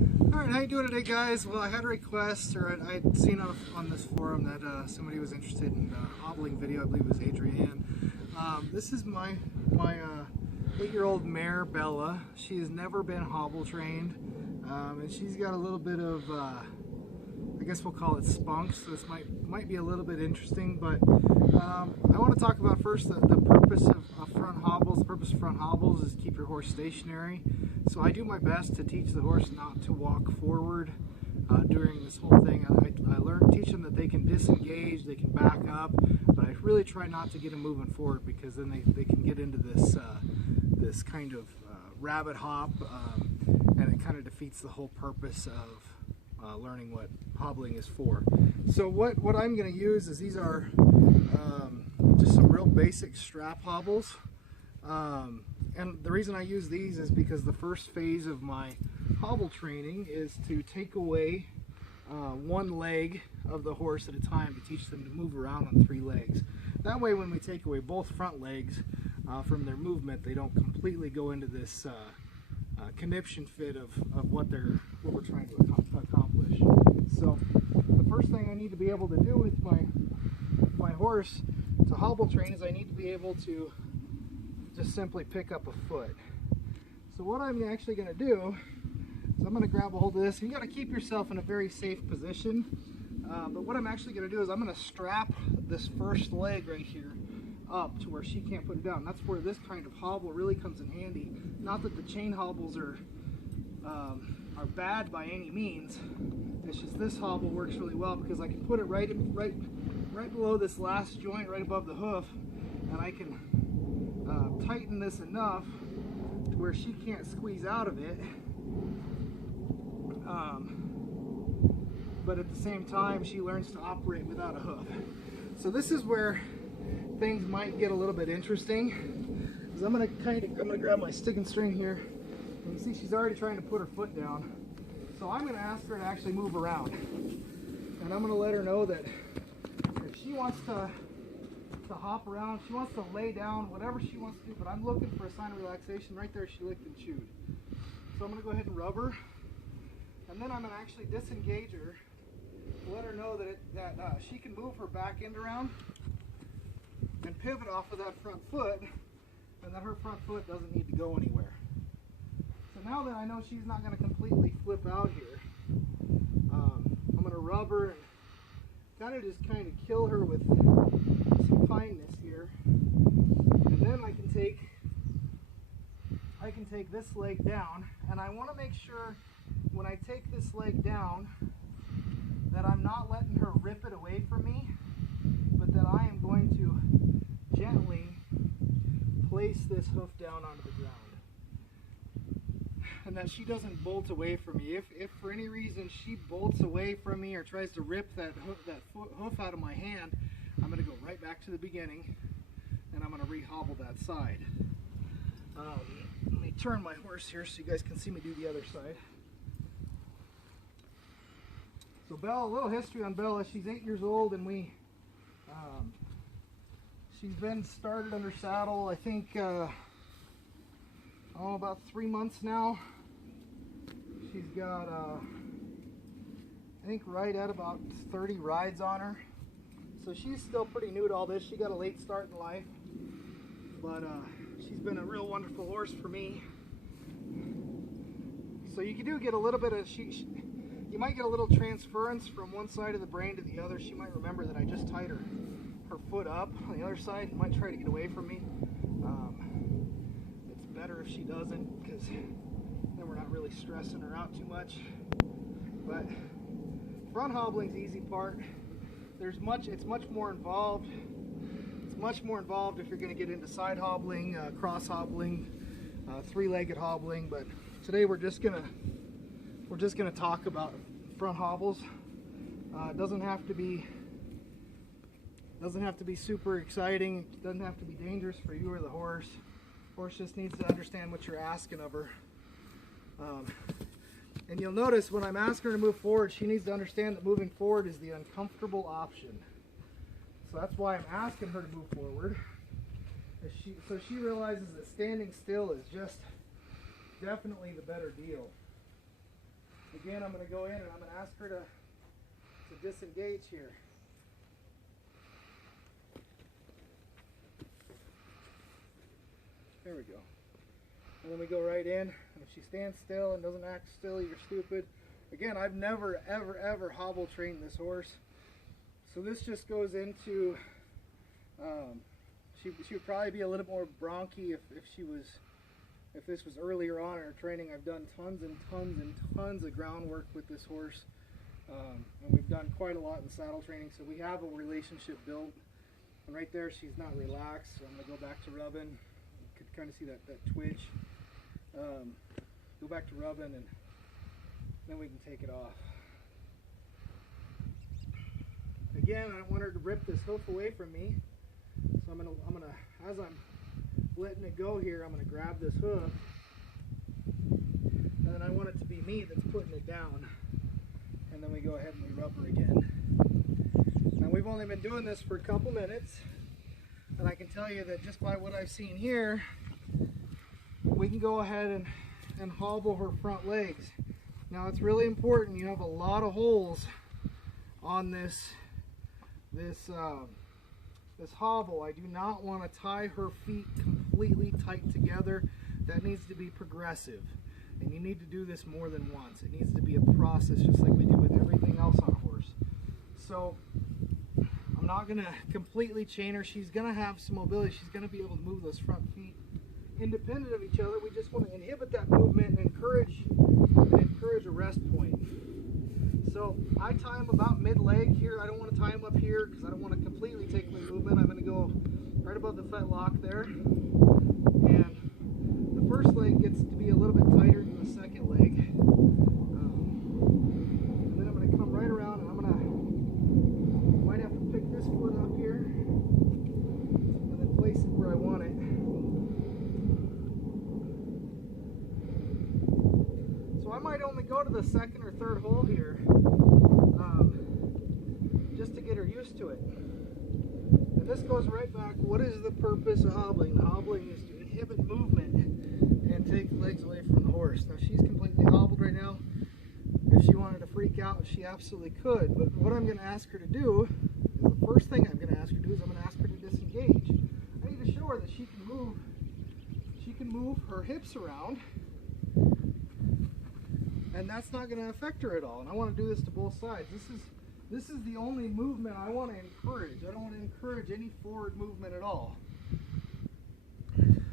Alright, how you doing today, guys? Well, I had a request, or I'd seen on this forum that somebody was interested in a hobbling video. I believe it was Adrienne. This is my 8-year-old mare, Bella. She has never been hobble trained, and she's got a little bit of, I guess we'll call it spunk, so this might be a little bit interesting, but I want to talk about first the purpose of front hobbles. The purpose of front hobbles is to keep your horse stationary. So I do my best to teach the horse not to walk forward during this whole thing. I teach them that they can disengage, they can back up, but I really try not to get them moving forward, because then they can get into this kind of rabbit hop, and it kind of defeats the whole purpose of learning what hobbling is for. So what I'm going to use is these are just some real basic strap hobbles. And the reason I use these is because the first phase of my hobble training is to take away one leg of the horse at a time to teach them to move around on 3 legs. That way, when we take away both front legs from their movement, they don't completely go into this conniption fit of what we're trying to accomplish. So the first thing I need to be able to do with my horse to hobble train is I need to be able to just simply pick up a foot. So what I'm actually going to do is I'm going to grab a hold of this. You got to keep yourself in a very safe position, but what I'm actually going to do is I'm going to strap this first leg right here up to where she can't put it down. That's where this kind of hobble really comes in handy. Not that the chain hobbles are bad by any means. It's just this hobble works really well because I can put it right below this last joint, right above the hoof, and I can tighten this enough to where she can't squeeze out of it, but at the same time she learns to operate without a hoof. So this is where things might get a little bit interesting, because I'm gonna grab my stick and string here, and you see she's already trying to put her foot down. So I'm going to ask her to actually move around, and I'm going to let her know that if she wants to hop around, she wants to lay down, whatever she wants to do, but I'm looking for a sign of relaxation. Right there she licked and chewed. So I'm going to go ahead and rub her, and then I'm going to actually disengage her to let her know that she can move her back end around and pivot off of that front foot, and that her front foot doesn't need to go anywhere. So now that I know she's not going to completely flip out here, I'm going to rub her and just kill her with some kindness here. And then I can take this leg down, and I want to make sure when I take this leg down that I'm not letting her rip it away from me, but that I am going to gently place this hoof down onto the ground, and that she doesn't bolt away from me. If for any reason she bolts away from me or tries to rip that hoof out of my hand, I'm going to go right back to the beginning, and I'm going to re-hobble that side. Let me turn my horse here so you guys can see me do the other side. So Bella, a little history on Bella. She's 8 years old, and she's been started under saddle, I think, about 3 months now. She's got, I think, right at about 30 rides on her. So she's still pretty new to all this. She got a late start in life, but she's been a real wonderful horse for me. So you do get a little bit of, you might get a little transference from one side of the brain to the other. She might remember that I just tied her foot up on the other side and might try to get away from me. It's better if she doesn't, because then we're not really stressing her out too much. But front hobbling's the easy part. It's much more involved. It's much more involved if you're going to get into side hobbling, cross hobbling, 3-legged hobbling. But today we're just gonna talk about front hobbles. It doesn't have to be super exciting. It doesn't have to be dangerous for you or the horse. Horse just needs to understand what you're asking of her. And you'll notice when I'm asking her to move forward, she needs to understand that moving forward is the uncomfortable option. So that's why I'm asking her to move forward. So she realizes that standing still is just definitely the better deal. Again, I'm going to go in and I'm going to ask her to disengage here. There we go. And then we go right in, and if she stands still and doesn't act still, you're stupid. Again, I've never, ever, ever hobble trained this horse. So this just goes into, she would probably be a little more bronky if this was earlier on in her training. I've done tons and tons and tons of groundwork with this horse. And we've done quite a lot in saddle training, so we have a relationship built. And right there, she's not relaxed, so I'm going to go back to rubbing. You could kind of see that twitch. Go back to rubbing, and then we can take it off. Again, I don't want her to rip this hoof away from me, so I'm gonna, as I'm letting it go here, I'm gonna grab this hoof, and then I want it to be me that's putting it down, and then we go ahead and we rub her again. Now we've only been doing this for a couple minutes, and I can tell you that just by what I've seen here, we can go ahead and hobble her front legs. Now it's really important, you have a lot of holes on this hobble. I do not want to tie her feet completely tight together. That needs to be progressive, and you need to do this more than once. It needs to be a process, just like we do with everything else on a horse. So I'm not going to completely chain her. She's going to have some mobility. She's going to be able to move those front feet independent of each other. We just want to inhibit that movement and encourage a rest point. So I tie them about mid-leg here. I don't want to tie them up here because I don't want to completely take away movement. I'm going to go right above the fetlock there. And the first leg gets to be a little bit tighter than the second leg. And then I'm going to come right around, and I'm going to, might have to pick this foot up here and then place it where I want it. So I might only go to the second or third hole here, just to get her used to it. And this goes right back, what is the purpose of hobbling? The hobbling is to inhibit movement and take legs away from the horse. Now she's completely hobbled right now. If she wanted to freak out, she absolutely could. But what I'm going to ask her to do, is the first thing I'm going to ask her to do is I'm going to ask her to disengage. I need to show her that she can move her hips around, and that's not going to affect her at all. And I want to do this to both sides. This is the only movement I want to encourage. I don't want to encourage any forward movement at all. I'm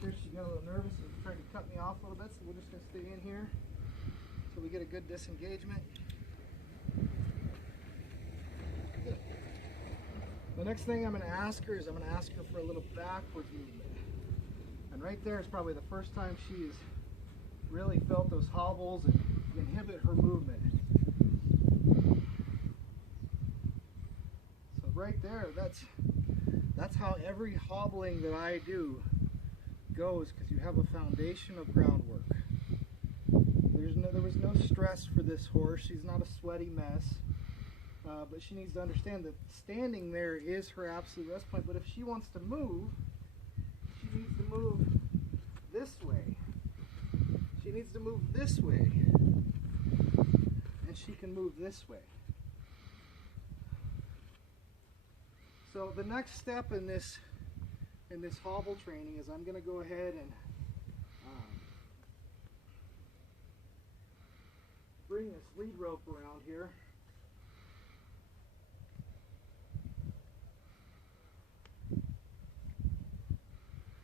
sure she got a little nervous and tried to cut me off a little bit, so we're just going to stay in here so we get a good disengagement. Good. The next thing I'm going to ask her is I'm going to ask her for a little backwards movement. And right there is probably the first time she's really felt those hobbles and inhibit her movement. So right there, that's how every hobbling that I do goes, because you have a foundation of groundwork. There was no stress for this horse. She's not a sweaty mess, but she needs to understand that standing there is her absolute rest point. But if she wants to move, she needs to move this way. She needs to move this way, and she can move this way. So the next step in this hobble training is I'm going to go ahead and bring this lead rope around here.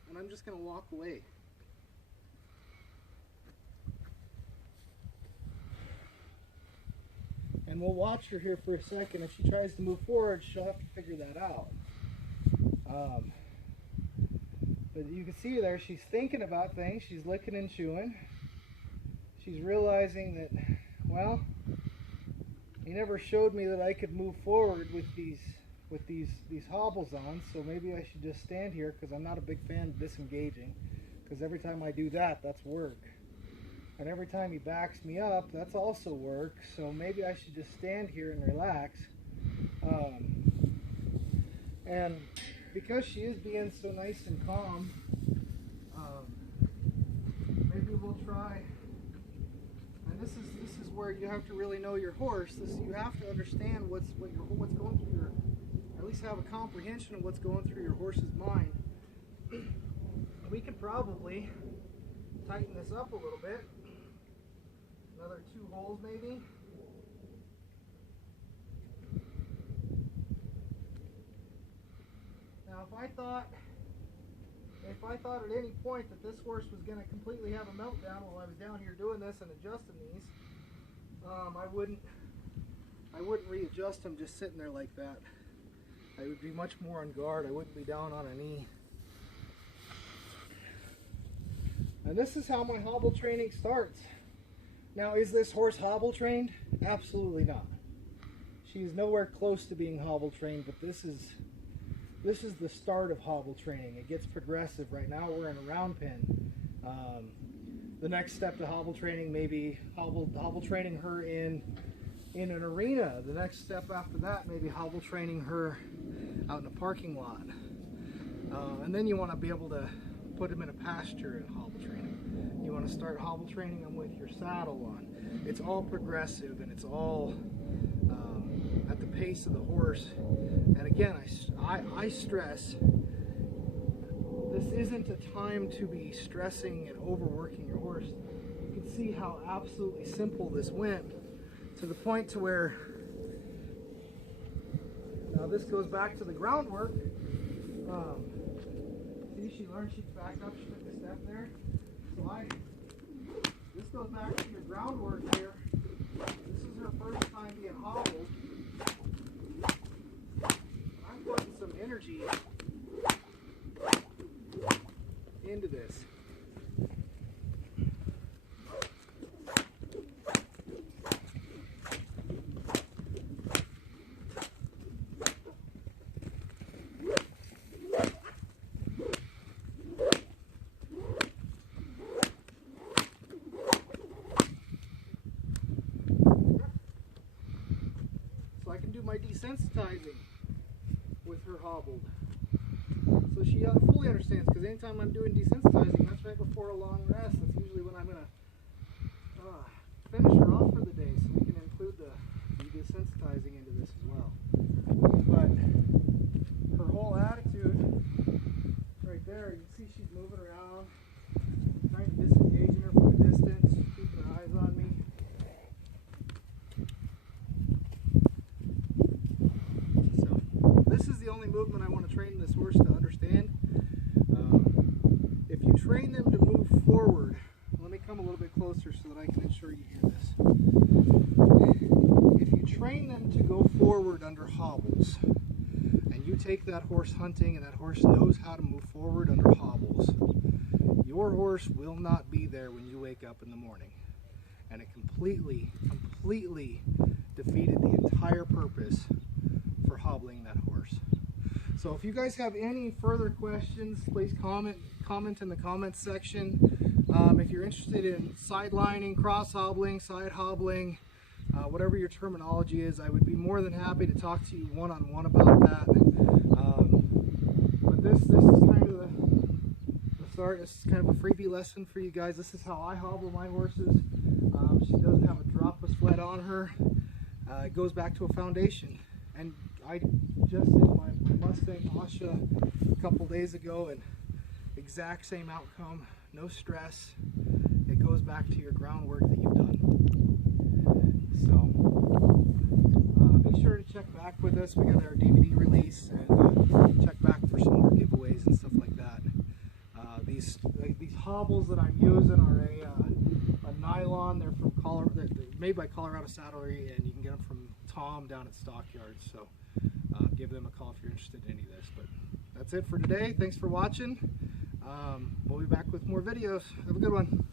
And I'm just going to walk away. And we'll watch her here for a second. If she tries to move forward, she'll have to figure that out. But you can see there, she's thinking about things. She's licking and chewing. She's realizing that, well, he never showed me that I could move forward with these hobbles on, so maybe I should just stand here, because I'm not a big fan of disengaging, because every time I do that, that's work. And every time he backs me up, that's also work, so maybe I should just stand here and relax. And because she is being so nice and calm, maybe where you have to really know your horse. You have to understand what's going through your, or at least have a comprehension of what's going through your horse's mind. We can probably tighten this up a little bit. Another 2 holes maybe. Now if I thought at any point that this horse was going to completely have a meltdown while I was down here doing this and adjusting these, I wouldn't readjust them just sitting there like that. I would be much more on guard. I wouldn't be down on a knee. And this is how my hobble training starts. Now, is this horse hobble trained? Absolutely not. She is nowhere close to being hobble trained, but this is the start of hobble training. It gets progressive. Right now we're in a round pen. The next step to hobble training may be hobble training her in an arena. The next step after that may be hobble training her out in a parking lot. And then you want to be able to put them in a pasture in hobble training. You want to start hobble training them with your saddle on. It's all progressive, and it's all at the pace of the horse. And again, I stress, this isn't a time to be stressing and overworking your horse. You can see how absolutely simple this went, to the point to where, now this goes back to the groundwork. See, she learned, she backed up, she took a step there. So this goes back to your groundwork here. This is her first time being hobbled. I'm putting some energy into this. So I can do my desensitizing with her hobbled. So she fully understands, because anytime I'm doing desensitizing, that's right before a long rest. That's usually when I'm going to finish her off for the day, so we can include the desensitizing into this as well. But her whole attitude, right there, you can see she's moving around, trying to disengage in her from a distance, keeping her eyes on me. This is the only movement I want to train this horse to understand. If you train them to move forward, let me come a little bit closer so that I can ensure you hear this. If you train them to go forward under hobbles, and you take that horse hunting and that horse knows how to move forward under hobbles, your horse will not be there when you wake up in the morning. And it completely defeated the entire purpose for hobbling that horse. So if you guys have any further questions, please comment in the comments section. If you're interested in sidelining, cross hobbling, side hobbling, whatever your terminology is, I would be more than happy to talk to you one-on-one about that. But this is kind of the start. This is kind of a freebie lesson for you guys. This is how I hobble my horses. She doesn't have a drop of sweat on her. It goes back to a foundation. And I just did my Mustang Asha a couple days ago, and exact same outcome, no stress. It goes back to your groundwork that you've done. So be sure to check back with us. We got our DVD release, and check back for some more giveaways and stuff like that. These hobbles that I'm using are a nylon. They're from they're made by Colorado Saddlery, and you can get them from Tom down at Stockyards. So give them a call if you're interested in any of this. But that's it for today. Thanks for watching. We'll be back with more videos. Have a good one.